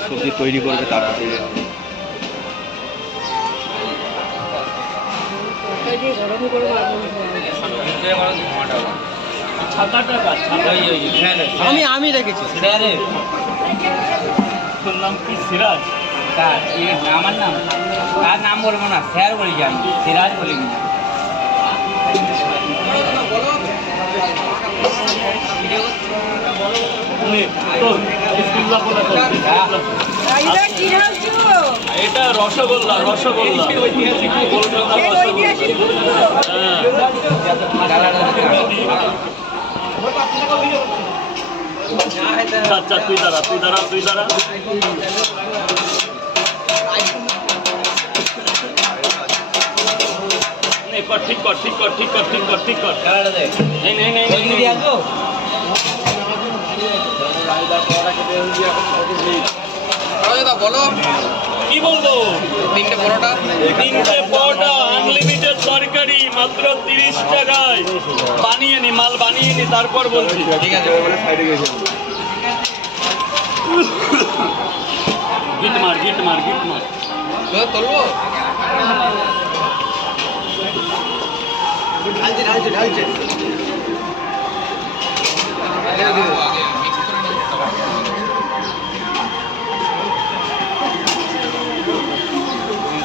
সবজি তৈরি করবে ছাতা আমি আমি রেখেছি। তোর নাম কি? সিরাজ? কার এই আমার নাম। তার নাম বলব না স্যার বলি আমি সিরাজ বলি না এটা কি রাখছো এটা রসগোল্লা রসগোল্লা। হ্যাঁ আচ্ছা তুই দাঁড়া তুই দাঁড়া তুই দাঁড়া। নে, কর, ঠিক কর ঠিক কর ঠিক কর ঠিক কর ঠিক কর। বলো। কি বলব? তিনটে পরোটা। তিনটে পরোটা আনলিমিটেড তরকারি মাত্র তিরিশ টাকায়। বানিয়ে নি মাল বানিয়ে নি তারপর বলছি। ঠিক আছে গিট মার গিট মার গিট মার। তুলবো? ঢালছে ঢালছে ঢালছে।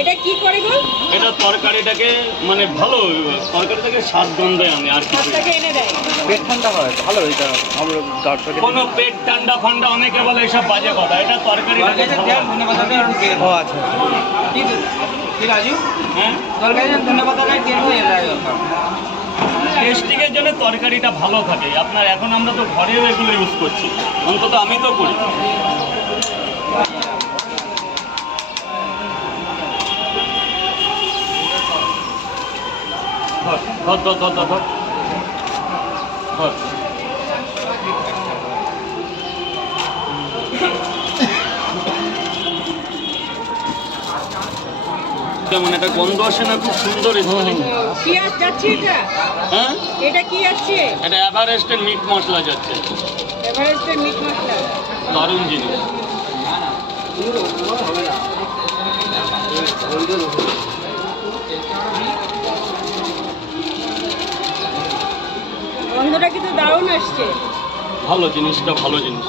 এটা কি করে গো? এটা তরকারিটাকে মানে ভালো তরকারিটাকে স্বাদ গন্ধে আনে আর। সবটাকে এনে দেয়। পেট ঠান্ডা হয় ভালো এটা আমরা তরকারি কোনো পেট ঠান্ডা ফান্ডা অনেকে বলে এসব বাজে কথা। এটা তরকারিটাকে ভালো। ও আচ্ছা। হ্যাঁ? তোর কাছে ধন্যবাদ তেল হয়ে যায়। টেস্টিংয়ের জন্য তরকারিটা ভালো থাকে। আপনার এখন আমরা তো ঘরেও এগুলো ইউজ করছি। অন্তত আমি তো করি। ধর ধর ধর ধর ধর ধর। যেমন একটা গন্ধ আসে না খুব সুন্দর স্মেলিং কি আর যাচ্ছে এটা? হ্যাঁ? এটা কি আছে এটা এভারেস্টের মিট মশলা যাচ্ছে। এভারেস্টের মিট মশলা। দারুণ জিনিস। গন্ধটা কিন্তু দারুণ আসছে। ভালো জিনিসটা ভালো জিনিস।